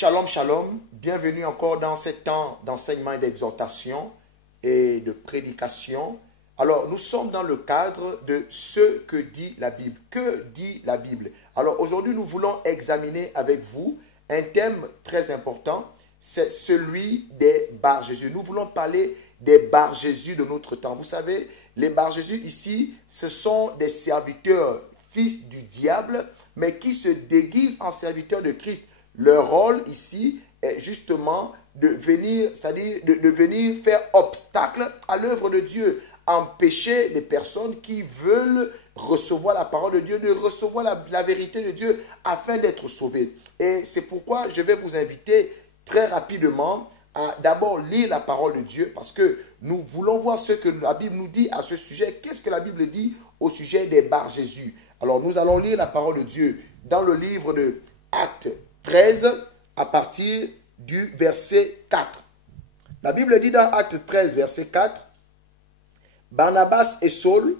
Shalom, shalom. Bienvenue encore dans ce temps d'enseignement et d'exhortation et de prédication. Alors, nous sommes dans le cadre de ce que dit la Bible. Que dit la Bible? Alors, aujourd'hui, nous voulons examiner avec vous un thème très important. C'est celui des Bar-Jésus. Nous voulons parler des Bar-Jésus de notre temps. Vous savez, les Bar-Jésus ici, ce sont des serviteurs, fils du diable, mais qui se déguisent en serviteurs de Christ. Leur rôle ici est justement de venir, c'est-à-dire de venir faire obstacle à l'œuvre de Dieu, empêcher les personnes qui veulent recevoir la parole de Dieu, de recevoir la vérité de Dieu afin d'être sauvées. Et c'est pourquoi je vais vous inviter très rapidement à d'abord lire la parole de Dieu parce que nous voulons voir ce que la Bible nous dit à ce sujet. Qu'est-ce que la Bible dit au sujet des Bar-Jésus? Alors nous allons lire la parole de Dieu dans le livre de Actes 13 à partir du verset 4. La Bible dit dans Acte 13, verset 4, « Barnabas et Saul,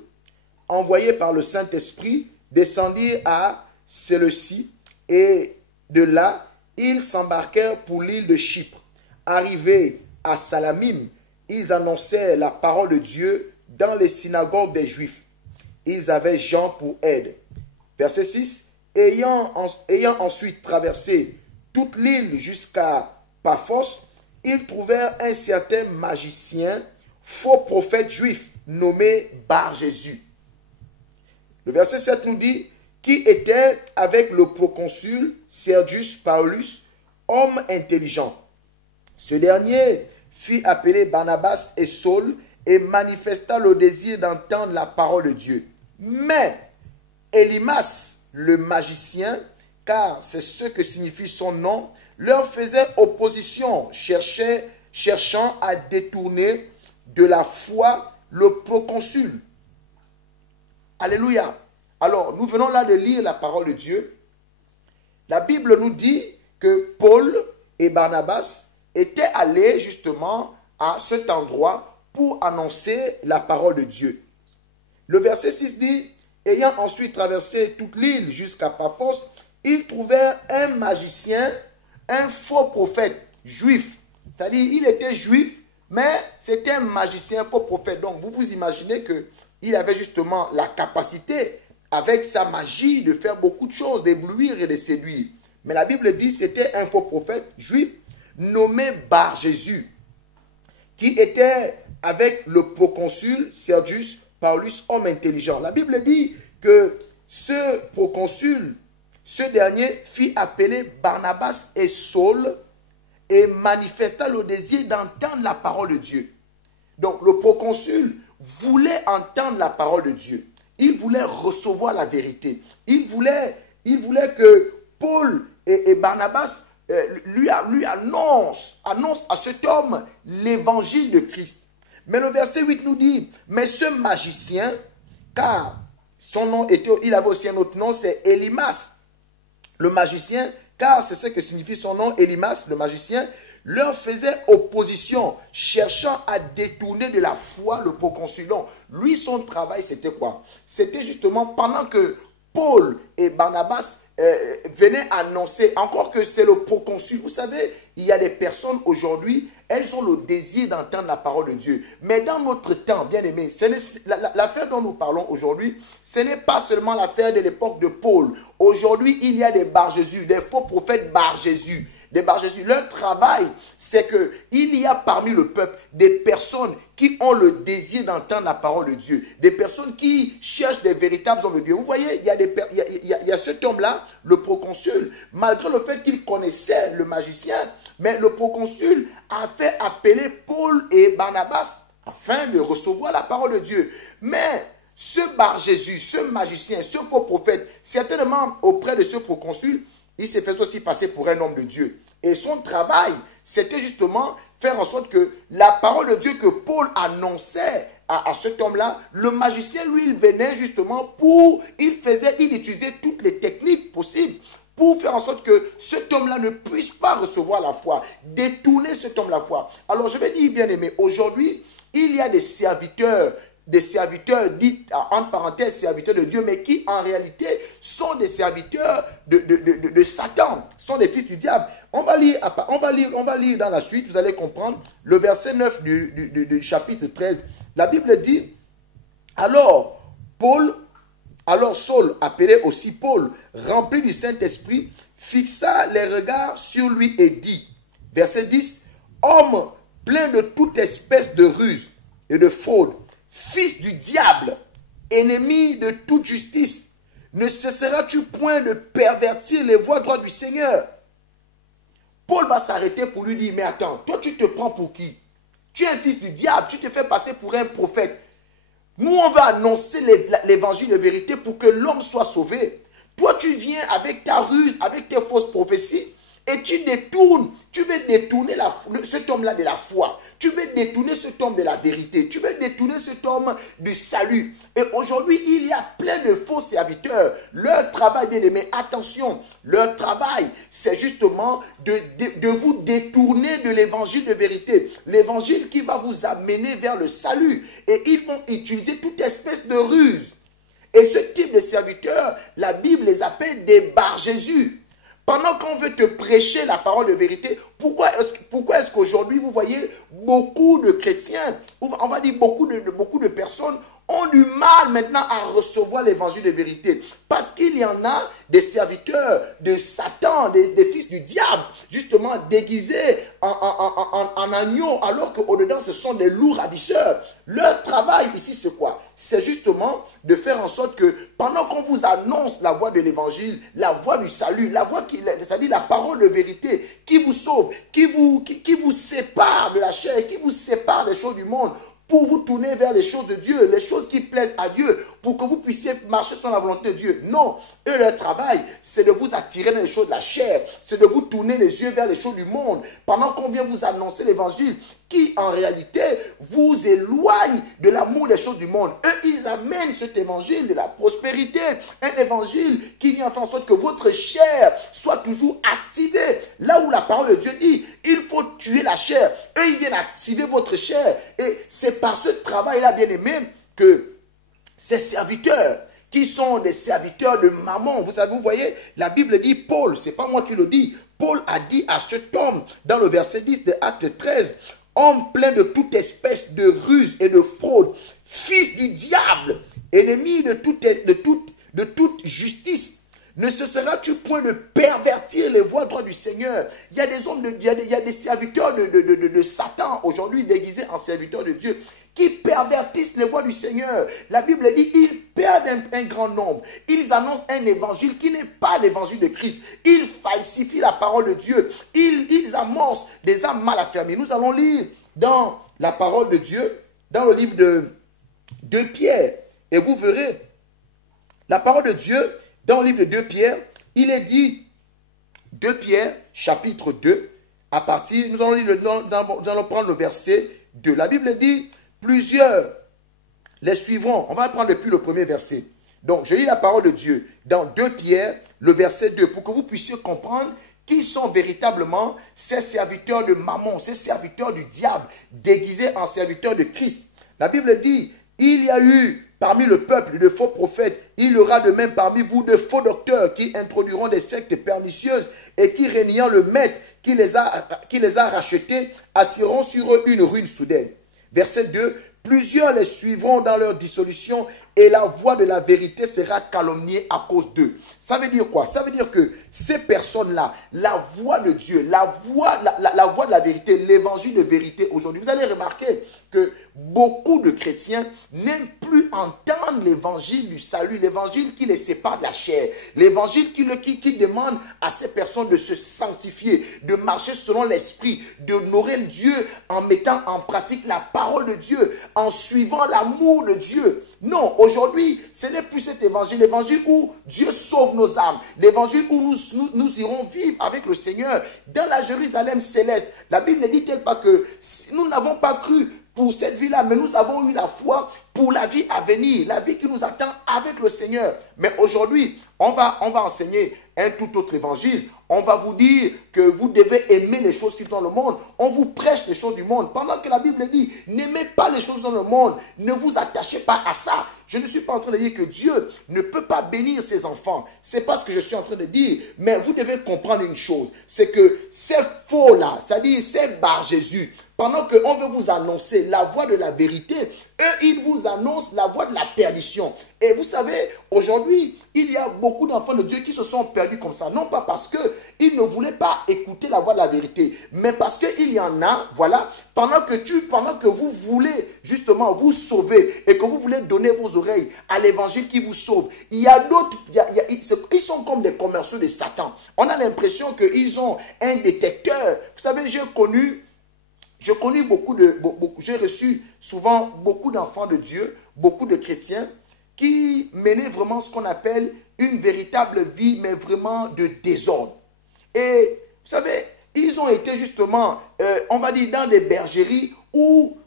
envoyés par le Saint-Esprit, descendirent à Séleucie et de là, ils s'embarquèrent pour l'île de Chypre. Arrivés à Salamine, ils annonçaient la parole de Dieu dans les synagogues des Juifs. Ils avaient Jean pour aide. » Verset 6. Ayant ensuite traversé toute l'île jusqu'à Paphos, ils trouvèrent un certain magicien, faux prophète juif, nommé Bar-Jésus. Le verset 7 nous dit, qui était avec le proconsul Sergius Paulus, homme intelligent. Ce dernier fit appeler Barnabas et Saul et manifesta le désir d'entendre la parole de Dieu. Mais Élymas, le magicien, car c'est ce que signifie son nom, leur faisait opposition, cherchant à détourner de la foi le proconsul. Alléluia. Alors, nous venons là de lire la parole de Dieu. La Bible nous dit que Paul et Barnabas étaient allés justement à cet endroit pour annoncer la parole de Dieu. Le verset 6 dit, ayant ensuite traversé toute l'île jusqu'à Paphos, ils trouvèrent un magicien, un faux prophète juif. C'est-à-dire, il était juif, mais c'était un magicien, faux prophète. Donc, vous vous imaginez qu'il avait justement la capacité, avec sa magie, de faire beaucoup de choses, d'éblouir et de séduire. Mais la Bible dit que c'était un faux prophète juif, nommé Bar-Jésus, qui était avec le proconsul Sergius Paulus, homme intelligent. La Bible dit que ce proconsul, ce dernier fit appeler Barnabas et Saul et manifesta le désir d'entendre la parole de Dieu. Donc le proconsul voulait entendre la parole de Dieu. Il voulait recevoir la vérité. Il voulait que Paul et Barnabas lui annoncent à cet homme l'évangile de Christ. Mais le verset 8 nous dit, mais ce magicien, car son nom était, il avait aussi un autre nom, c'est Élymas, le magicien, car c'est ce que signifie son nom, Élymas, le magicien, leur faisait opposition, cherchant à détourner de la foi le proconsul. Donc, lui, son travail, c'était quoi? C'était justement pendant que Paul et Barnabas venaient annoncer, encore que c'est le proconsul. Vous savez, il y a des personnes aujourd'hui, elles ont le désir d'entendre la parole de Dieu. Mais dans notre temps, bien aimé, l'affaire dont nous parlons aujourd'hui, ce n'est pas seulement l'affaire de l'époque de Paul. Aujourd'hui, il y a des Bar-Jésus, des faux prophètes Bar-Jésus. Des Bar-Jésus. Leur travail, c'est qu'il y a parmi le peuple des personnes qui ont le désir d'entendre la parole de Dieu. Des personnes qui cherchent des véritables hommes de Dieu. Vous voyez, il y a cet homme-là, le proconsul, malgré le fait qu'il connaissait le magicien, mais le proconsul a fait appeler Paul et Barnabas afin de recevoir la parole de Dieu. Mais ce Bar-Jésus, ce magicien, ce faux prophète, certainement auprès de ce proconsul, il s'est fait aussi passer pour un homme de Dieu. Et son travail, c'était justement faire en sorte que la parole de Dieu que Paul annonçait à cet homme-là, le magicien, lui, il venait justement il utilisait toutes les techniques possibles pour faire en sorte que cet homme-là ne puisse pas recevoir la foi, détourner cet homme la foi. Alors, je vais dire, bien aimé, aujourd'hui, il y a des serviteurs dits, entre parenthèses, serviteurs de Dieu, mais qui en réalité sont des serviteurs de Satan, sont des fils du diable. On va lire dans la suite, vous allez comprendre. Le verset 9 du chapitre 13. La Bible dit, alors Saul, appelé aussi Paul, rempli du Saint-Esprit, fixa les regards sur lui et dit, verset 10, homme plein de toute espèce de ruse et de fraude, fils du diable, ennemi de toute justice, ne cesseras-tu point de pervertir les voies droites du Seigneur? Paul va s'arrêter pour lui dire, mais attends, toi tu te prends pour qui? Tu es un fils du diable, tu te fais passer pour un prophète. Nous, on va annoncer l'évangile de vérité pour que l'homme soit sauvé. Toi, tu viens avec ta ruse, avec tes fausses prophéties, et tu veux détourner cet homme-là de la foi. Tu veux détourner cet homme de la vérité. Tu veux détourner cet homme du salut. Et aujourd'hui, il y a plein de faux serviteurs. Leur travail, bien aimé, attention, leur travail, c'est justement de vous détourner de l'évangile de vérité. L'évangile qui va vous amener vers le salut. Et ils vont utiliser toute espèce de ruse. Et ce type de serviteurs, la Bible les appelle des Bar-Jésus. Pendant qu'on veut te prêcher la parole de vérité, pourquoi est-ce qu'aujourd'hui, vous voyez, beaucoup de chrétiens, on va dire beaucoup de personnes, ont du mal maintenant à recevoir l'évangile de vérité. Parce qu'il y en a des serviteurs de Satan, des fils du diable, justement déguisés en agneaux, alors qu'au-dedans, ce sont des loups ravisseurs. Leur travail ici, c'est quoi? C'est justement de faire en sorte que pendant qu'on vous annonce la voie de l'évangile, la voie du salut, c'est-à-dire la parole de vérité qui vous sauve, qui vous sépare de la chair, qui vous sépare des choses du monde, pour vous tourner vers les choses de Dieu, les choses qui plaisent à Dieu, pour que vous puissiez marcher sur la volonté de Dieu. Non, eux, leur travail, c'est de vous attirer dans les choses de la chair, c'est de vous tourner les yeux vers les choses du monde, pendant qu'on vient vous annoncer l'évangile, qui en réalité vous éloigne de l'amour des choses du monde. Eux, ils amènent cet évangile de la prospérité, un évangile qui vient faire en sorte que votre chair soit toujours activée. Là où la parole de Dieu dit, il faut tuer la chair. Eux, ils viennent activer votre chair. Et c'est par ce travail-là, bien aimé, que ces serviteurs, qui sont des serviteurs de maman, vous voyez, la Bible dit, Paul, c'est pas moi qui le dis, Paul a dit à cet homme, dans le verset 10 de Acte 13, homme plein de toute espèce de ruse et de fraude, fils du diable, ennemi de toute justice, ne cesseras-tu point de pervertir les voies droites du Seigneur? Il y a des hommes, il y a des serviteurs de Satan aujourd'hui déguisés en serviteurs de Dieu qui pervertissent les voies du Seigneur. La Bible dit, ils perdent un grand nombre. Ils annoncent un évangile qui n'est pas l'évangile de Christ. Ils falsifient la parole de Dieu. Ils amorcent des âmes mal affermies. Nous allons lire dans la parole de Dieu, dans le livre de Pierre. Et vous verrez, la parole de Dieu, dans le livre de 2 Pierre, il est dit, 2 Pierre, chapitre 2, à partir, nous allons prendre le verset 2. La Bible dit, plusieurs les suivront. On va prendre depuis le premier verset. Donc, je lis la parole de Dieu dans 2 Pierre, le verset 2, pour que vous puissiez comprendre qui sont véritablement ces serviteurs de Mammon, ces serviteurs du diable, déguisés en serviteurs de Christ. La Bible dit, il y a eu parmi le peuple de faux prophètes, il y aura de même parmi vous de faux docteurs qui introduiront des sectes pernicieuses et qui, régnant le maître qui les a rachetés, attireront sur eux une ruine soudaine. Verset 2, plusieurs les suivront dans leur dissolution et la voie de la vérité sera calomniée à cause d'eux. Ça veut dire quoi? Ça veut dire que ces personnes-là, la voie de Dieu, la voie de la vérité, l'évangile de vérité aujourd'hui, vous allez remarquer que beaucoup de chrétiens n'aiment plus entendre l'évangile du salut, l'évangile qui les sépare de la chair, l'évangile qui demande à ces personnes de se sanctifier, de marcher selon l'esprit, d'honorer Dieu en mettant en pratique la parole de Dieu, en suivant l'amour de Dieu. Non, aujourd'hui, ce n'est plus cet évangile, l'évangile où Dieu sauve nos âmes, l'évangile où nous irons vivre avec le Seigneur dans la Jérusalem céleste. La Bible ne dit-elle pas que nous n'avons pas cru pour cette vie-là, mais nous avons eu la foi pour la vie à venir, la vie qui nous attend avec le Seigneur. Mais aujourd'hui, on va enseigner un tout autre évangile. On va vous dire que vous devez aimer les choses qui sont dans le monde. On vous prêche les choses du monde. Pendant que la Bible dit, n'aimez pas les choses dans le monde. Ne vous attachez pas à ça. Je ne suis pas en train de dire que Dieu ne peut pas bénir ses enfants. C'est pas ce que je suis en train de dire. Mais vous devez comprendre une chose. C'est que ces faux-là, c'est-à-dire ces bar Jésus, pendant qu'on veut vous annoncer la voie de la vérité, eux, ils vous annoncent la voie de la perdition. Et vous savez, aujourd'hui, il y a beaucoup d'enfants de Dieu qui se sont perdus comme ça. Non pas parce qu'ils ne voulaient pas écouter la voie de la vérité, mais parce qu'il y en a, voilà, pendant que vous voulez justement vous sauver et que vous voulez donner vos oreilles à l'évangile qui vous sauve, il y a d'autres, ils sont comme des commerciaux de Satan. On a l'impression qu'ils ont un détecteur. Vous savez, j'ai reçu souvent beaucoup d'enfants de Dieu, beaucoup de chrétiens qui menaient vraiment ce qu'on appelle une véritable vie, mais vraiment de désordre. Et vous savez, ils ont été justement, on va dire, dans des bergeries où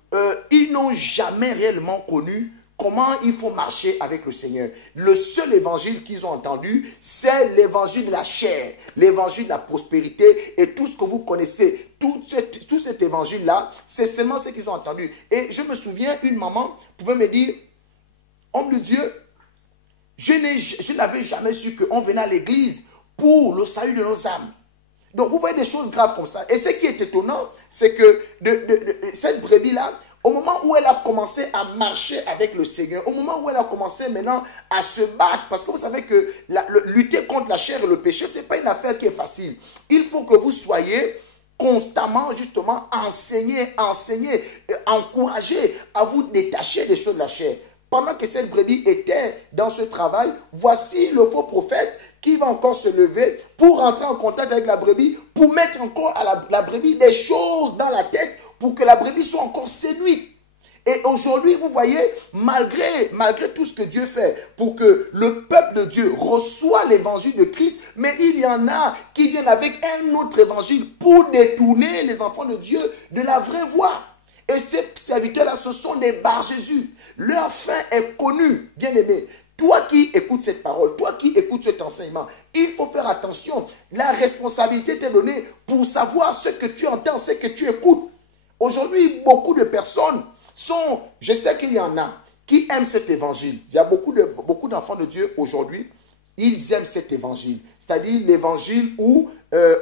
ils n'ont jamais réellement connu comment il faut marcher avec le Seigneur. Le seul évangile qu'ils ont entendu, c'est l'évangile de la chair, l'évangile de la prospérité et tout ce que vous connaissez. Tout cet évangile-là, c'est seulement ce qu'ils ont entendu. Et je me souviens, une maman pouvait me dire, homme de Dieu, je n'avais jamais su qu'on venait à l'église pour le salut de nos âmes. Donc vous voyez des choses graves comme ça. Et ce qui est étonnant, c'est que cette brebis-là, au moment où elle a commencé à marcher avec le Seigneur, au moment où elle a commencé maintenant à se battre, parce que vous savez que lutter contre la chair et le péché, ce n'est pas une affaire qui est facile. Il faut que vous soyez constamment, justement, enseigné, encouragé à vous détacher des choses de la chair. Pendant que cette brebis était dans ce travail, voici le faux prophète qui va encore se lever pour rentrer en contact avec la brebis, pour mettre encore à la brebis des choses dans la tête pour que la brebis soit encore séduite. Et aujourd'hui, vous voyez, malgré tout ce que Dieu fait pour que le peuple de Dieu reçoive l'évangile de Christ, mais il y en a qui viennent avec un autre évangile pour détourner les enfants de Dieu de la vraie voie. Et ces serviteurs-là, ce sont des bar Jésus. Leur fin est connue, bien-aimé. Toi qui écoutes cette parole, toi qui écoutes cet enseignement, il faut faire attention. La responsabilité t'est donnée pour savoir ce que tu entends, ce que tu écoutes. Aujourd'hui, beaucoup de personnes sont, je sais qu'il y en a qui aiment cet évangile. Il y a beaucoup d'enfants de Dieu aujourd'hui, ils aiment cet évangile. C'est-à-dire l'évangile où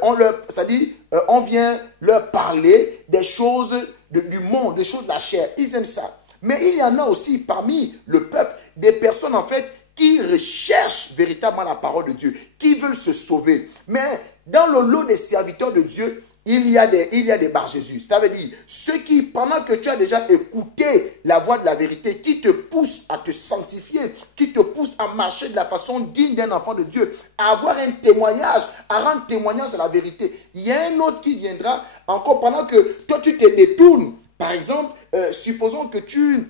on vient leur parler des choses du monde, des choses de la chair. Ils aiment ça. Mais il y en a aussi parmi le peuple des personnes en fait qui recherchent véritablement la parole de Dieu, qui veulent se sauver. Mais dans le lot des serviteurs de Dieu, il y a des bar Jésus. Ça veut dire, ceux qui, pendant que tu as déjà écouté la voix de la vérité, qui te pousse à te sanctifier, qui te pousse à marcher de la façon digne d'un enfant de Dieu, à avoir un témoignage, à rendre témoignage de la vérité. Il y a un autre qui viendra encore pendant que toi tu te détournes. Par exemple, supposons que vous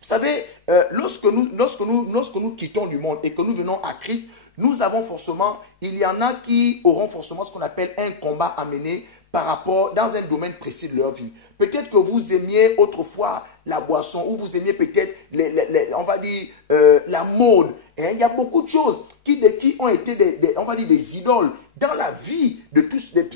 savez, lorsque nous quittons du monde et que nous venons à Christ, nous avons forcément, il y en a qui auront forcément ce qu'on appelle un combat à mener par rapport dans un domaine précis de leur vie. Peut-être que vous aimiez autrefois la boisson ou vous aimiez peut-être, on va dire, la mode. Hein? Il y a beaucoup de choses qui ont été, on va dire, des idoles dans la vie de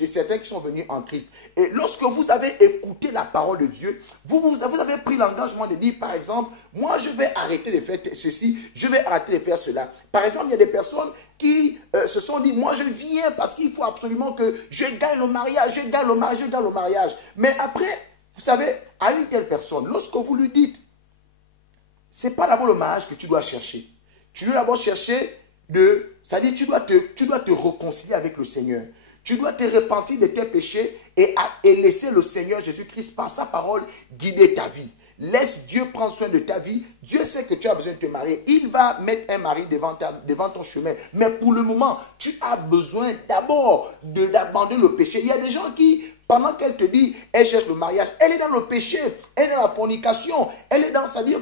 certains qui sont venus en Christ. Et lorsque vous avez écouté la parole de Dieu, vous avez pris l'engagement de dire, par exemple, moi je vais arrêter de faire ceci, je vais arrêter de faire cela. Par exemple, il y a des personnes qui se sont dit, moi je viens parce qu'il faut absolument que je gagne le mariage, je gagne le mariage. Mais après, vous savez, à une telle personne, lorsque vous lui dites, ce n'est pas d'abord le mariage que tu dois chercher. Tu dois d'abord chercher c'est-à-dire tu dois te réconcilier avec le Seigneur. Tu dois te repentir de tes péchés et laisser le Seigneur Jésus-Christ par sa parole guider ta vie. Laisse Dieu prendre soin de ta vie. Dieu sait que tu as besoin de te marier. Il va mettre un mari devant ton chemin. Mais pour le moment, tu as besoin d'abord d'abandonner le péché. Il y a des gens qui, pendant qu'elle te dit, elle cherche le mariage, elle est dans le péché, elle est dans la fornication, elle est dans, c'est-à-dire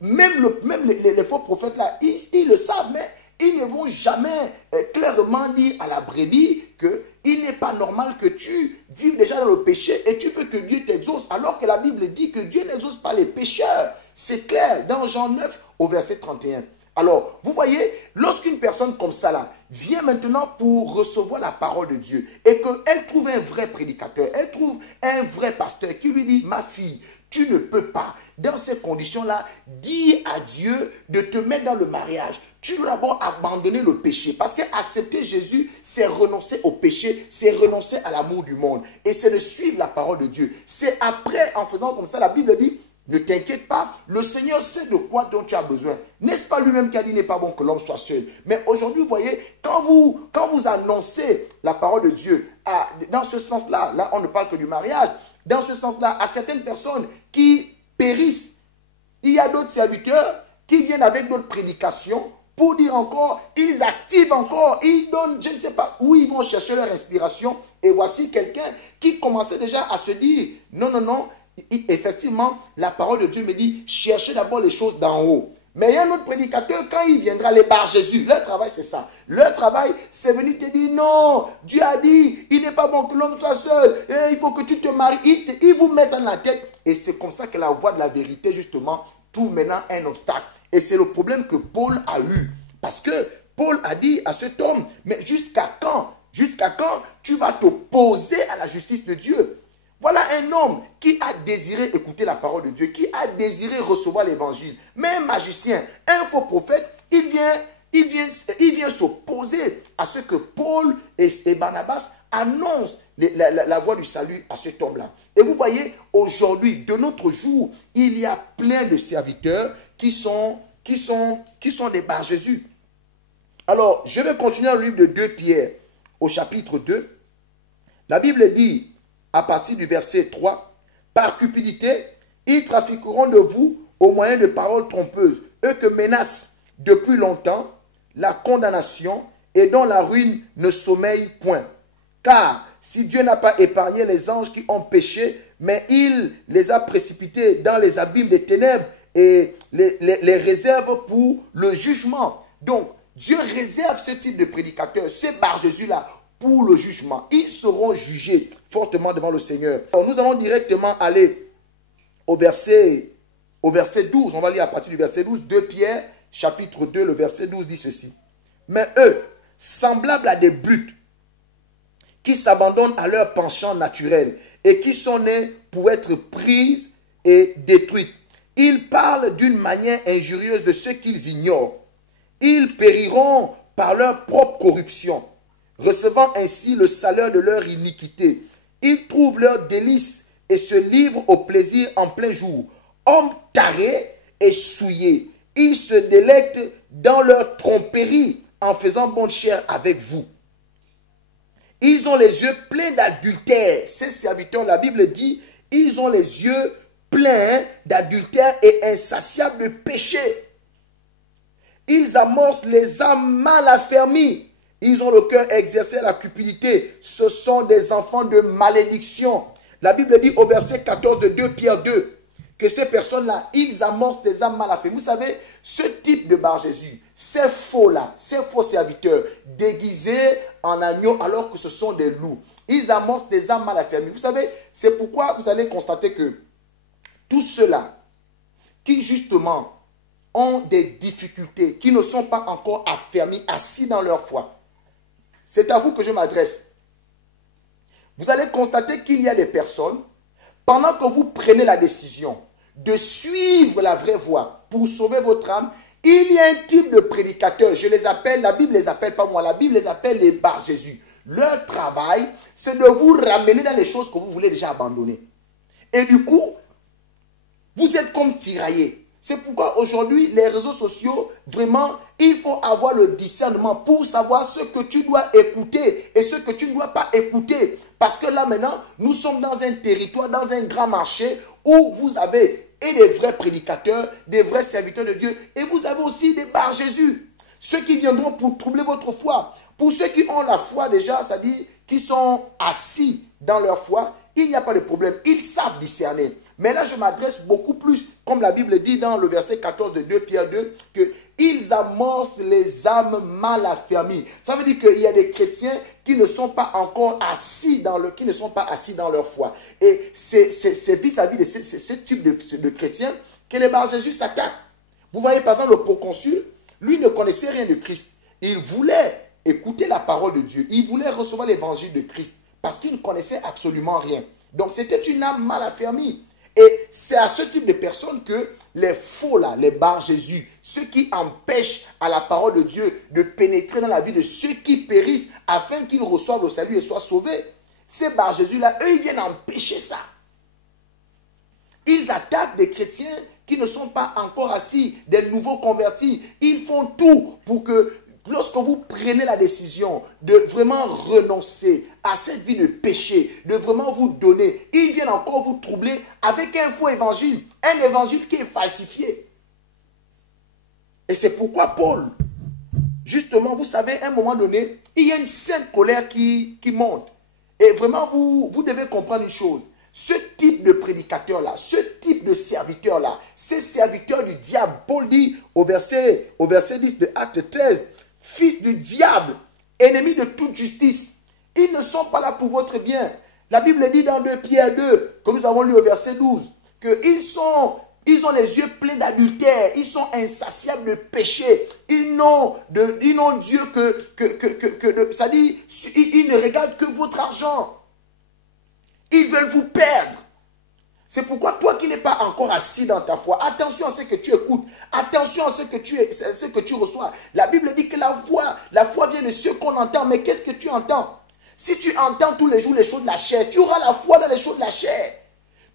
même les faux prophètes là, ils le savent, mais ils ne vont jamais clairement dire à la brebis qu'il n'est pas normal que tu vives déjà dans le péché et tu veux que Dieu t'exauce, alors que la Bible dit que Dieu n'exauce pas les pécheurs. C'est clair dans Jean 9 au verset 31. Alors, vous voyez, lorsqu'une personne comme ça là vient maintenant pour recevoir la parole de Dieu et qu'elle trouve un vrai prédicateur, elle trouve un vrai pasteur qui lui dit, ma fille, tu ne peux pas, dans ces conditions-là, dire à Dieu de te mettre dans le mariage. Tu dois d'abord abandonner le péché. Parce qu'accepter Jésus, c'est renoncer au péché, c'est renoncer à l'amour du monde. Et c'est de suivre la parole de Dieu. C'est après, en faisant comme ça, la Bible dit, ne t'inquiète pas, le Seigneur sait de quoi dont tu as besoin. N'est-ce pas lui-même qui a dit, il n'est pas bon que l'homme soit seul. Mais aujourd'hui, vous voyez, quand vous annoncez la parole de Dieu, dans ce sens-là, là on ne parle que du mariage, dans ce sens-là, à certaines personnes qui périssent, il y a d'autres serviteurs qui viennent avec d'autres prédications pour dire encore, ils activent encore, ils donnent, je ne sais pas où ils vont chercher leur inspiration. Et voici quelqu'un qui commençait déjà à se dire, non, non, non, effectivement, la parole de Dieu me dit, cherchez d'abord les choses d'en haut. Mais il y a un autre prédicateur, quand il viendra, les bar Jésus, leur travail c'est ça. Leur travail, c'est venir te dire, non, Dieu a dit, il n'est pas bon que l'homme soit seul, et il faut que tu te maries. Ils vous mettent ça dans la tête. Et c'est comme ça que la voie de la vérité, justement, trouve maintenant un obstacle. Et c'est le problème que Paul a eu. Parce que Paul a dit à cet homme, mais jusqu'à quand tu vas t'opposer à la justice de Dieu? Voilà un homme qui a désiré écouter la parole de Dieu, qui a désiré recevoir l'évangile. Mais un magicien, un faux prophète, il vient s'opposer à ce que Paul et Barnabas annoncent la voie du salut à cet homme-là. Et vous voyez, aujourd'hui, de notre jour, il y a plein de serviteurs qui sont des Bar-Jésus. Alors, je vais continuer dans le livre de 2 Pierre, au chapitre 2. La Bible dit, à partir du verset 3, « Par cupidité, ils trafiqueront de vous au moyen de paroles trompeuses, eux que menacent depuis longtemps la condamnation et dont la ruine ne sommeille point. Car si Dieu n'a pas épargné les anges qui ont péché, mais il les a précipités dans les abîmes des ténèbres et les réserve pour le jugement. » Donc, Dieu réserve ce type de prédicateurs, ces Bar-Jésus-là, pour le jugement. Ils seront jugés fortement devant le Seigneur. Alors, nous allons directement aller au verset 12. On va lire à partir du verset 12. 2 Pierre, chapitre 2, le verset 12 dit ceci. « Mais eux, semblables à des brutes, qui s'abandonnent à leur penchant naturel et qui sont nés pour être prises et détruites, ils parlent d'une manière injurieuse de ce qu'ils ignorent. Ils périront par leur propre corruption, recevant ainsi le salaire de leur iniquité. Ils trouvent leur délice et se livrent au plaisir en plein jour. Hommes tarés et souillés, ils se délectent dans leur tromperie en faisant bonne chère avec vous. Ils ont les yeux pleins d'adultère. Ces serviteurs, la Bible dit, ils ont les yeux pleins d'adultère et insatiables de péché. Ils amorcent les âmes mal affermies. Ils ont le cœur exercé à la cupidité. Ce sont des enfants de malédiction. La Bible dit au verset 14 de 2 Pierre 2 que ces personnes-là, ils amorcent des âmes mal affermies. Vous savez, ce type de Bar-Jésus, ces faux-là, ces faux serviteurs déguisés en agneaux alors que ce sont des loups, ils amorcent des âmes mal affermies. Vous savez, c'est pourquoi vous allez constater que tous ceux-là qui justement ont des difficultés, qui ne sont pas encore affermis, assis dans leur foi, c'est à vous que je m'adresse. Vous allez constater qu'il y a des personnes, pendant que vous prenez la décision de suivre la vraie voie pour sauver votre âme, il y a un type de prédicateurs, je les appelle, la Bible les appelle pas moi, la Bible les appelle les Bar-Jésus. Leur travail, c'est de vous ramener dans les choses que vous voulez déjà abandonner. Et du coup, vous êtes comme tiraillés. C'est pourquoi aujourd'hui, les réseaux sociaux, vraiment, il faut avoir le discernement pour savoir ce que tu dois écouter et ce que tu ne dois pas écouter. Parce que là maintenant, nous sommes dans un territoire, dans un grand marché où vous avez et des vrais prédicateurs, des vrais serviteurs de Dieu et vous avez aussi des Bar-Jésus. Ceux qui viendront pour troubler votre foi. Pour ceux qui ont la foi déjà, c'est-à-dire qui sont assis dans leur foi, il n'y a pas de problème. Ils savent discerner. Mais là, je m'adresse beaucoup plus, comme la Bible dit dans le verset 14 de 2 Pierre 2, qu'ils amorcent les âmes mal affermies. Ça veut dire qu'il y a des chrétiens qui ne sont pas encore assis dans leur foi. Et c'est vis-à-vis de ce type de chrétiens que les Bar-Jésus s'attaquent. Vous voyez, par exemple, le proconsul, lui ne connaissait rien de Christ. Il voulait écouter la parole de Dieu. Il voulait recevoir l'évangile de Christ parce qu'il ne connaissait absolument rien. Donc, c'était une âme mal affermie. Et c'est à ce type de personnes que les faux, là, les Bar-Jésus, ceux qui empêchent à la parole de Dieu de pénétrer dans la vie de ceux qui périssent afin qu'ils reçoivent le salut et soient sauvés, ces Bar-Jésus-là, eux, ils viennent empêcher ça. Ils attaquent des chrétiens qui ne sont pas encore assis, des nouveaux convertis. Ils font tout pour que lorsque vous prenez la décision de vraiment renoncer à cette vie de péché, de vraiment vous donner, ils viennent encore vous troubler avec un faux évangile, un évangile qui est falsifié. Et c'est pourquoi Paul, justement, vous savez, à un moment donné, il y a une sainte colère qui monte. Et vraiment, vous devez comprendre une chose. Ce type de prédicateur-là, ce type de serviteur-là, ces serviteurs du diable, Paul dit au verset 10 de Acte 13, fils du diable, ennemis de toute justice, ils ne sont pas là pour votre bien. La Bible dit dans 2 Pierre 2, que nous avons lu au verset 12, qu'ils ont les yeux pleins d'adultère, ils sont insatiables de péché, ils n'ont Dieu ça dit, ils ne regardent que votre argent. Ils veulent vous perdre. C'est pourquoi toi qui n'es pas encore assis dans ta foi, attention à ce que tu écoutes, attention à ce que tu reçois. La Bible dit que la foi vient de ce qu'on entend, mais qu'est-ce que tu entends? Si tu entends tous les jours les choses de la chair, tu auras la foi dans les choses de la chair.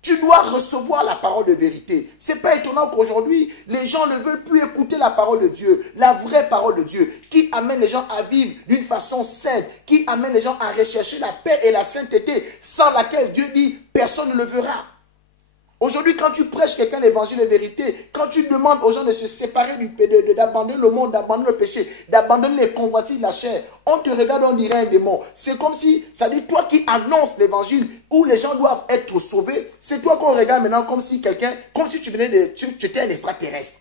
Tu dois recevoir la parole de vérité. Ce n'est pas étonnant qu'aujourd'hui, les gens ne veulent plus écouter la parole de Dieu, la vraie parole de Dieu, qui amène les gens à vivre d'une façon sainte, qui amène les gens à rechercher la paix et la sainteté, sans laquelle Dieu dit, personne ne le verra. Aujourd'hui, quand tu prêches quelqu'un l'évangile de vérité, quand tu demandes aux gens de se séparer d'abandonner le monde, d'abandonner le péché, d'abandonner les convoitises de la chair, on te regarde, on dirait un démon. C'est comme si, ça dit toi qui annonces l'évangile, où les gens doivent être sauvés, c'est toi qu'on regarde maintenant comme si tu étais un extraterrestre.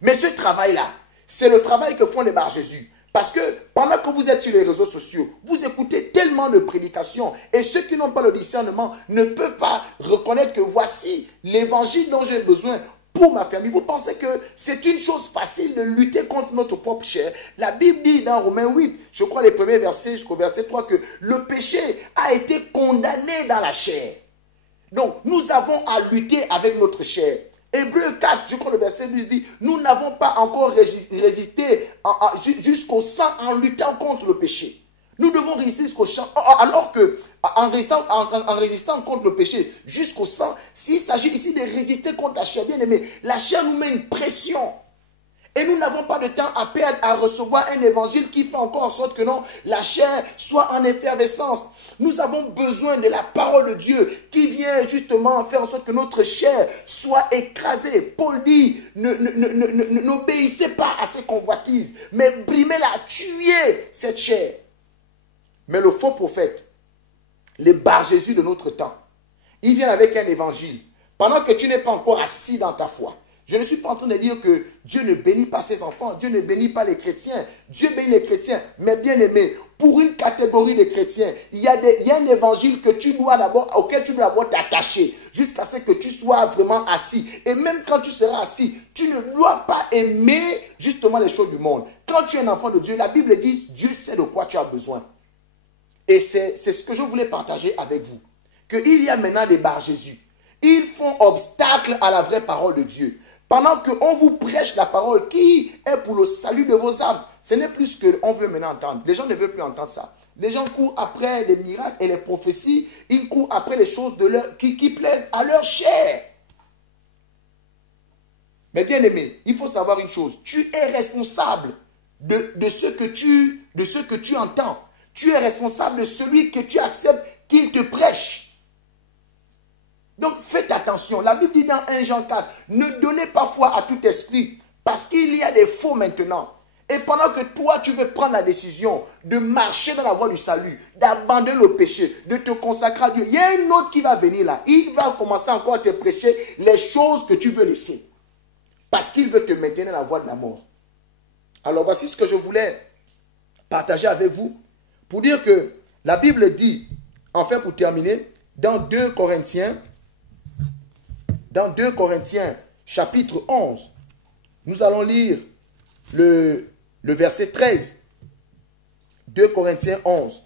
Mais ce travail-là, c'est le travail que font les Bar-Jésus. Parce que pendant que vous êtes sur les réseaux sociaux, vous écoutez tellement de prédications et ceux qui n'ont pas le discernement ne peuvent pas reconnaître que voici l'évangile dont j'ai besoin pour ma famille. Vous pensez que c'est une chose facile de lutter contre notre propre chair? La Bible dit dans Romains 8, je crois les premiers versets jusqu'au verset 3, que le péché a été condamné dans la chair. Donc nous avons à lutter avec notre chair. Hébreux 4, je crois le verset 12 dit, nous n'avons pas encore résisté jusqu'au sang en luttant contre le péché. Nous devons résister jusqu'au sang, alors que en résistant contre le péché jusqu'au sang, s'il s'agit ici de résister contre la chair, bien aimé, la chair nous met une pression. Et nous n'avons pas de temps à perdre à recevoir un évangile qui fait encore en sorte que non, la chair soit en effervescence. Nous avons besoin de la parole de Dieu qui vient justement faire en sorte que notre chair soit écrasée. Paul dit, n'obéissez pas à ces convoitises, mais brimez-la, tuez cette chair. Mais le faux prophète, les Bar-Jésus de notre temps, ils viennent avec un évangile. Pendant que tu n'es pas encore assis dans ta foi, je ne suis pas en train de dire que Dieu ne bénit pas ses enfants, Dieu ne bénit pas les chrétiens. Dieu bénit les chrétiens, mais bien aimé, pour une catégorie de chrétiens, il y a un évangile auquel tu dois d'abord t'attacher, jusqu'à ce que tu sois vraiment assis. Et même quand tu seras assis, tu ne dois pas aimer justement les choses du monde. Quand tu es un enfant de Dieu, la Bible dit, Dieu sait de quoi tu as besoin. Et c'est ce que je voulais partager avec vous. Qu'il y a maintenant des Bar-Jésus. Ils font obstacle à la vraie parole de Dieu. Pendant qu'on vous prêche la parole qui est pour le salut de vos âmes, ce n'est plus ce qu'on veut maintenant entendre. Les gens ne veulent plus entendre ça. Les gens courent après les miracles et les prophéties. Ils courent après les choses qui plaisent à leur chair. Mais bien aimé, il faut savoir une chose. Tu es responsable de ce que tu entends. Tu es responsable de celui que tu acceptes qu'il te prêche. Donc faites attention. La Bible dit dans 1 Jean 4, ne donnez pas foi à tout esprit, parce qu'il y a des faux maintenant. Et pendant que toi, tu veux prendre la décision de marcher dans la voie du salut, d'abandonner le péché, de te consacrer à Dieu, il y a un autre qui va venir là. Il va commencer encore à te prêcher les choses que tu veux laisser. Parce qu'il veut te maintenir dans la voie de la mort. Alors voici ce que je voulais partager avec vous. Pour dire que la Bible dit, enfin pour terminer, dans 2 Corinthiens chapitre 11, nous allons lire le verset 13. 2 Corinthiens 11,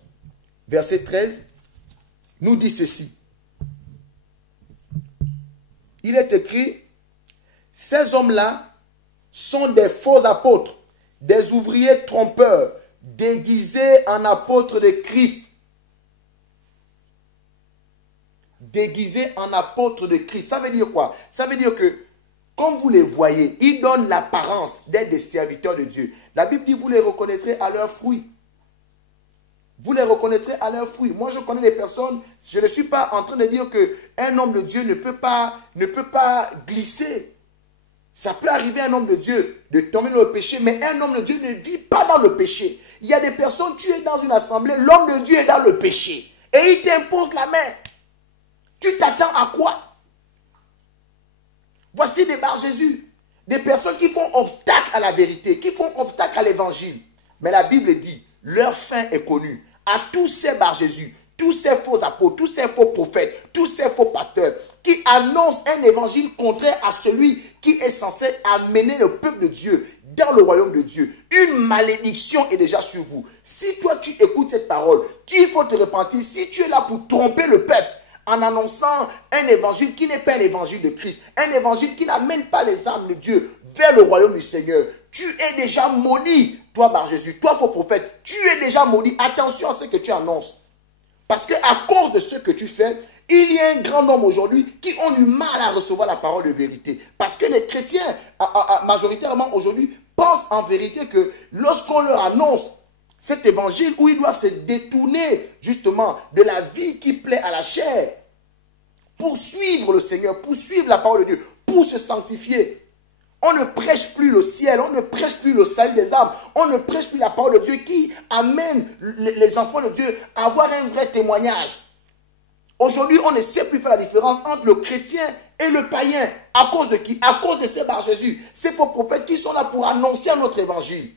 verset 13, nous dit ceci. Il est écrit, ces hommes-là sont des faux apôtres, des ouvriers trompeurs, déguisés en apôtres de Christ. Déguisés en apôtres de Christ. Ça veut dire quoi? Ça veut dire que, comme vous les voyez, ils donnent l'apparence d'être des serviteurs de Dieu. La Bible dit, vous les reconnaîtrez à leurs fruits. Vous les reconnaîtrez à leurs fruits. Moi, je connais des personnes, je ne suis pas en train de dire qu'un homme de Dieu ne peut pas glisser. Ça peut arriver à un homme de Dieu de tomber dans le péché, mais un homme de Dieu ne vit pas dans le péché. Il y a des personnes, tu es dans une assemblée, l'homme de Dieu est dans le péché. Et il t'impose la main. Tu t'attends à quoi? Voici des Bar-Jésus. Des personnes qui font obstacle à la vérité, qui font obstacle à l'évangile. Mais la Bible dit, leur fin est connue. À tous ces Bar-Jésus, tous ces faux apôtres, tous ces faux prophètes, tous ces faux pasteurs qui annoncent un évangile contraire à celui qui est censé amener le peuple de Dieu dans le royaume de Dieu. Une malédiction est déjà sur vous. Si toi tu écoutes cette parole, il faut te repentir. Si tu es là pour tromper le peuple en annonçant un évangile qui n'est pas un évangile de Christ, un évangile qui n'amène pas les âmes de Dieu vers le royaume du Seigneur, tu es déjà maudit, toi Bar-Jésus, toi faux prophète, tu es déjà maudit. Attention à ce que tu annonces. Parce qu'à cause de ce que tu fais, il y a un grand nombre aujourd'hui qui ont du mal à recevoir la parole de vérité. Parce que les chrétiens, majoritairement aujourd'hui, pensent en vérité que lorsqu'on leur annonce cet évangile où ils doivent se détourner justement de la vie qui plaît à la chair, pour suivre le Seigneur, pour suivre la parole de Dieu, pour se sanctifier. On ne prêche plus le ciel, on ne prêche plus le salut des âmes, on ne prêche plus la parole de Dieu qui amène les enfants de Dieu à avoir un vrai témoignage. Aujourd'hui, on ne sait plus faire la différence entre le chrétien et le païen. À cause de qui? À cause de ces Bar-Jésus, ces faux prophètes qui sont là pour annoncer notre évangile.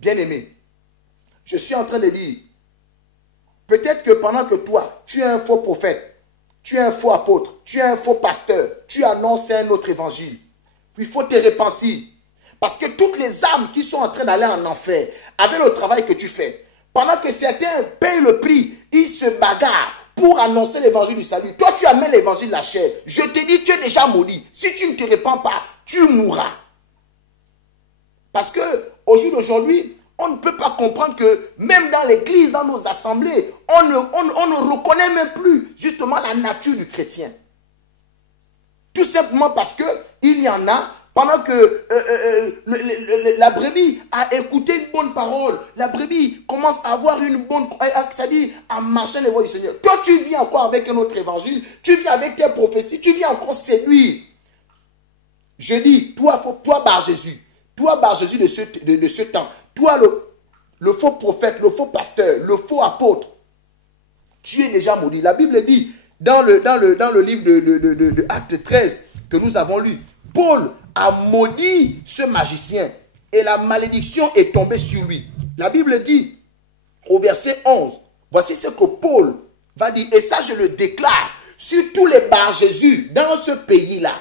Bien-aimé, je suis en train de dire, peut-être que pendant que toi, tu es un faux prophète, tu es un faux apôtre, tu es un faux pasteur, tu annonces un autre évangile. Il faut te repentir. Parce que toutes les âmes qui sont en train d'aller en enfer, avec le travail que tu fais, pendant que certains payent le prix, ils se bagarrent pour annoncer l'évangile du salut. Toi, tu amènes l'évangile de la chair. Je te dis, tu es déjà maudit. Si tu ne te repens pas, tu mourras. Parce que au jour d'aujourd'hui, on ne peut pas comprendre que même dans l'église, dans nos assemblées, on ne reconnaît même plus justement la nature du chrétien. Tout simplement parce qu'il y en a, pendant que la brebis a écouté une bonne parole, la brebis commence à avoir une bonne, c'est-à-dire à marcher les voies du Seigneur. Toi, tu viens encore avec un autre évangile, tu viens avec tes prophéties, tu viens encore séduire. Je dis, toi Bar-Jésus, toi Bar-Jésus de ce temps, toi le faux prophète, le faux pasteur, le faux apôtre, tu es déjà maudit. La Bible dit, dans le livre de Actes 13 que nous avons lu, Paul a maudit ce magicien et la malédiction est tombée sur lui. La Bible dit au verset 11, voici ce que Paul va dire, et ça je le déclare sur tous les Bar-Jésus dans ce pays-là,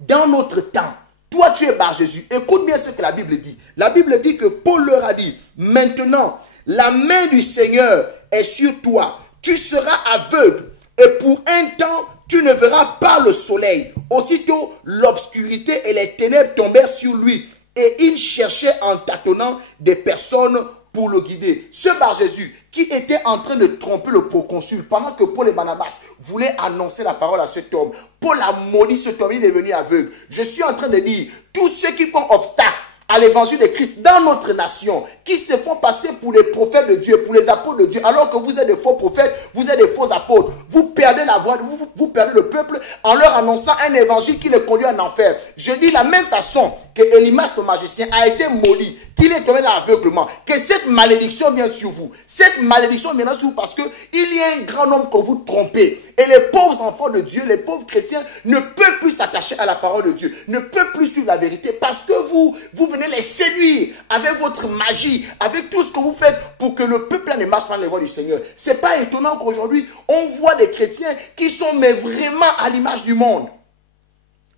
dans notre temps. Toi tu es Bar-Jésus, écoute bien ce que la Bible dit. La Bible dit que Paul leur a dit, maintenant la main du Seigneur est sur toi, tu seras aveugle. Et pour un temps, tu ne verras pas le soleil. Aussitôt, l'obscurité et les ténèbres tombèrent sur lui. Et il cherchait en tâtonnant des personnes pour le guider. Ce Bar-Jésus qui était en train de tromper le proconsul pendant que Paul et Barnabas voulaient annoncer la parole à cet homme. Paul a maudit cet homme, il est devenu aveugle. Je suis en train de dire, tous ceux qui font obstacle à l'évangile de Christ dans notre nation, qui se font passer pour les prophètes de Dieu, pour les apôtres de Dieu, alors que vous êtes des faux prophètes, vous êtes des faux apôtres. Vous perdez la voix, vous perdez le peuple en leur annonçant un évangile qui les conduit en enfer. Je dis la même façon que Elimas le magicien a été maudit, qu'il est tombé dans l'aveuglement, que cette malédiction vient sur vous. Cette malédiction vient sur vous parce qu'il y a un grand nombre que vous trompez. Et les pauvres enfants de Dieu, les pauvres chrétiens ne peuvent plus s'attacher à la parole de Dieu, ne peuvent plus suivre la vérité parce que vous venez les séduire avec votre magie, avec tout ce que vous faites pour que le peuple ne marche pas dans les voies du Seigneur. Ce n'est pas étonnant qu'aujourd'hui, on voit des chrétiens qui sont mais vraiment à l'image du monde.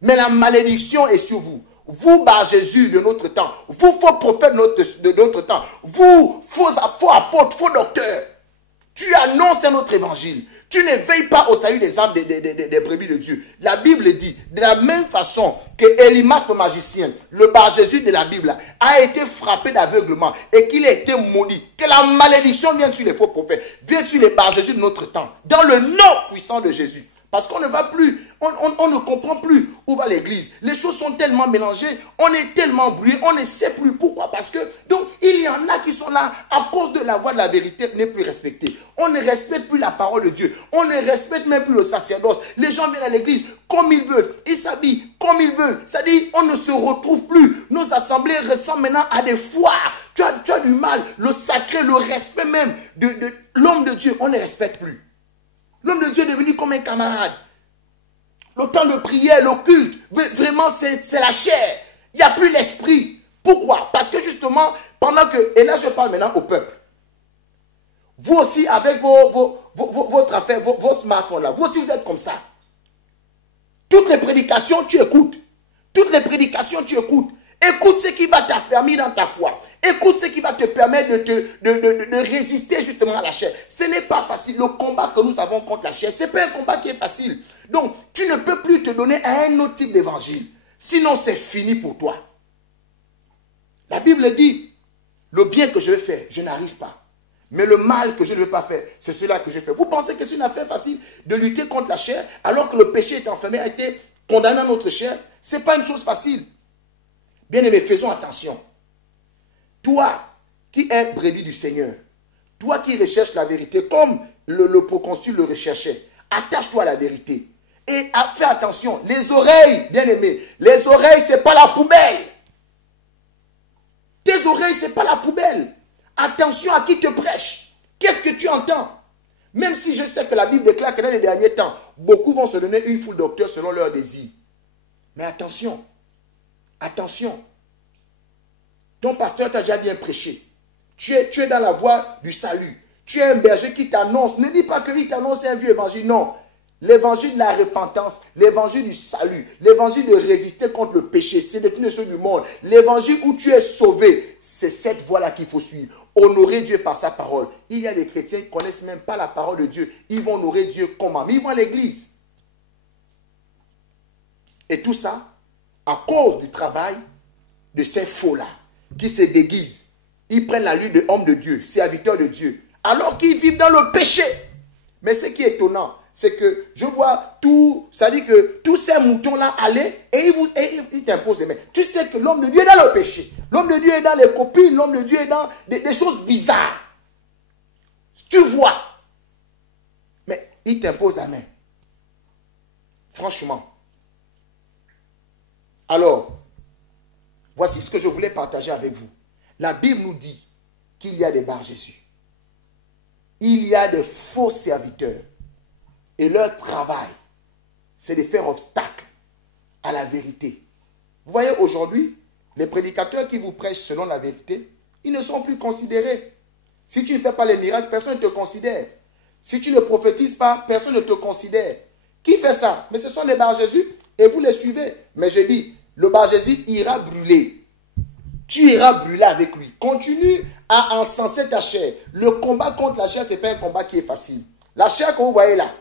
Mais la malédiction est sur vous. Vous, Bar Jésus de notre temps, vous, faux prophètes de notre temps, vous, faux apôtres, faux docteurs, tu annonces un autre évangile. Tu ne veilles pas au salut des âmes des brebis de Dieu. La Bible dit, de la même façon que Elimas le magicien, le Bar Jésus de la Bible, a été frappé d'aveuglement et qu'il a été maudit, que la malédiction vient sur les faux prophètes, vient sur les Bar Jésus de notre temps, dans le nom puissant de Jésus. Parce qu'on ne va plus, on ne comprend plus où va l'église. Les choses sont tellement mélangées, on est tellement embrouillé, on ne sait plus pourquoi. Parce que, donc, il y en a qui sont là, à cause de la voix de la vérité n'est plus respectée. On ne respecte plus la parole de Dieu. On ne respecte même plus le sacerdoce. Les gens viennent à l'église comme ils veulent. Ils s'habillent comme ils veulent. C'est-à-dire, on ne se retrouve plus. Nos assemblées ressemblent maintenant à des foires. Tu as du mal. Le sacré, le respect même de l'homme de Dieu, on ne respecte plus. L'homme de Dieu est devenu comme un camarade. Le temps de prière, le culte, vraiment c'est la chair. Il n'y a plus l'esprit. Pourquoi? Parce que justement, pendant que, et là je parle maintenant au peuple, vous aussi avec votre affaire, vos smartphones là, vous aussi vous êtes comme ça. Toutes les prédications tu écoutes. Toutes les prédications tu écoutes. Écoute ce qui va t'affermir dans ta foi. Écoute ce qui va te permettre de résister justement à la chair. Ce n'est pas facile. Le combat que nous avons contre la chair, ce n'est pas un combat qui est facile. Donc, tu ne peux plus te donner à un autre type d'évangile. Sinon, c'est fini pour toi. La Bible dit, le bien que je vais faire, je n'arrive pas. Mais le mal que je ne veux pas faire, c'est cela que je fais. Vous pensez que c'est une affaire facile de lutter contre la chair alors que le péché est enfermé, a été condamné à notre chair? Ce n'est pas une chose facile. Bien-aimés, faisons attention. Toi qui es brebis du Seigneur, toi qui recherches la vérité, comme le proconsul le recherchait, attache-toi à la vérité. Et fais attention, les oreilles, bien-aimés, les oreilles, ce n'est pas la poubelle. Tes oreilles, ce n'est pas la poubelle. Attention à qui te prêche. Qu'est-ce que tu entends? Même si je sais que la Bible déclare que dans les derniers temps, beaucoup vont se donner une foule docteurs selon leurs désirs. Mais attention. Attention, ton pasteur t'a déjà bien prêché. Tu es dans la voie du salut. Tu es un berger qui t'annonce. Ne dis pas qu'il t'annonce un vieux évangile. Non. L'évangile de la repentance, l'évangile du salut, l'évangile de résister contre le péché, c'est depuis les choses du monde. L'évangile où tu es sauvé, c'est cette voie-là qu'il faut suivre. Honorer Dieu par sa parole. Il y a des chrétiens qui ne connaissent même pas la parole de Dieu. Ils vont honorer Dieu comment? Mais ils vont à l'église. Et tout ça, à cause du travail de ces faux-là, qui se déguisent. Ils prennent la lutte de hommes de Dieu, serviteurs de Dieu, alors qu'ils vivent dans le péché. Mais ce qui est étonnant, c'est que je vois tout, ça dit que tous ces moutons-là allaient et ils t'imposent les mains. Tu sais que l'homme de Dieu est dans le péché. L'homme de Dieu est dans les copines, l'homme de Dieu est dans des choses bizarres. Tu vois. Mais il t'impose la main. Franchement. Alors, voici ce que je voulais partager avec vous. La Bible nous dit qu'il y a des Bar Jésus. Il y a des faux serviteurs. Et leur travail, c'est de faire obstacle à la vérité. Vous voyez, aujourd'hui, les prédicateurs qui vous prêchent selon la vérité, ils ne sont plus considérés. Si tu ne fais pas les miracles, personne ne te considère. Si tu ne prophétises pas, personne ne te considère. Qui fait ça? Mais ce sont les Bar Jésus et vous les suivez. Mais je dis, le Bar Jésus ira brûler. Tu iras brûler avec lui. Continue à encenser ta chair. Le combat contre la chair, ce n'est pas un combat qui est facile. La chair que vous voyez là,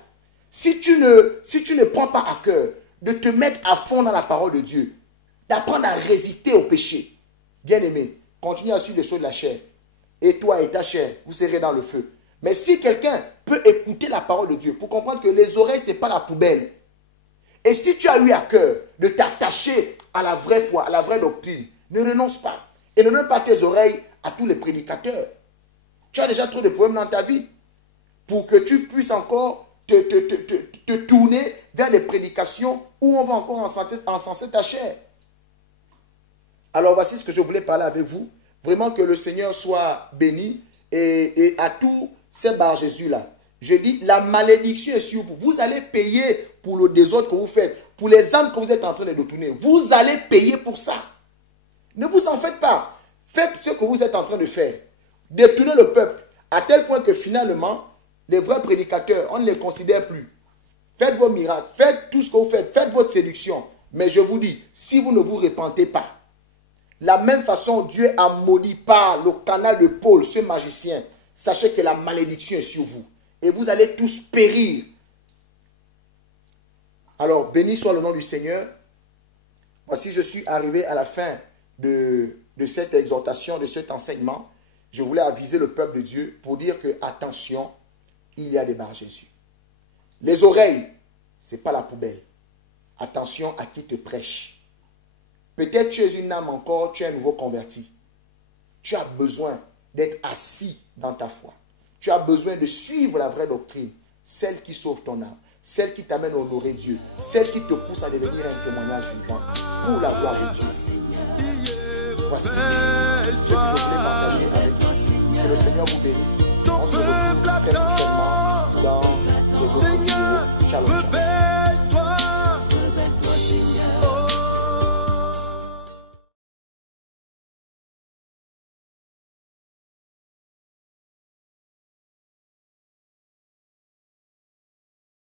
si tu ne prends pas à cœur de te mettre à fond dans la parole de Dieu, d'apprendre à résister au péché, bien aimé, continue à suivre les choses de la chair. Et toi et ta chair, vous serez dans le feu. Mais si quelqu'un peut écouter la parole de Dieu pour comprendre que les oreilles, ce n'est pas la poubelle. Et si tu as eu à cœur de t'attacher à la vraie foi, à la vraie doctrine, Ne renonce pas. Et ne donne pas tes oreilles à tous les prédicateurs. Tu as déjà trop de problèmes dans ta vie pour que tu puisses encore te tourner vers des prédications où on va encore encenser ta chair. Alors voici ce que je voulais parler avec vous. Vraiment que le Seigneur soit béni et à tous ces Bar Jésus-là. Je dis, la malédiction est sur vous. Vous allez payer pour le désordre que vous faites, pour les âmes que vous êtes en train de détourner. Vous allez payer pour ça. Ne vous en faites pas. Faites ce que vous êtes en train de faire. Détournez le peuple à tel point que finalement, les vrais prédicateurs, on ne les considère plus. Faites vos miracles, faites tout ce que vous faites, faites votre séduction. Mais je vous dis, si vous ne vous repentez pas, la même façon Dieu a maudit par le canal de Paul, ce magicien, sachez que la malédiction est sur vous. Et vous allez tous périr. Alors, béni soit le nom du Seigneur. Voici, je suis arrivé à la fin de cette exhortation, de cet enseignement. Je voulais aviser le peuple de Dieu pour dire que, attention, il y a des Bar Jésus. Les oreilles, ce n'est pas la poubelle. Attention à qui te prêche. Peut-être tu es une âme encore, tu es un nouveau converti. Tu as besoin d'être assis dans ta foi. Tu as besoin de suivre la vraie doctrine, celle qui sauve ton âme, celle qui t'amène à honorer Dieu, celle qui te pousse à devenir un témoignage vivant pour la gloire de Dieu. Voici ce que je voulais partager avec vous. Que le Seigneur vous bénisse. On se retrouve très prochainement dans les autres vidéos. Shalom.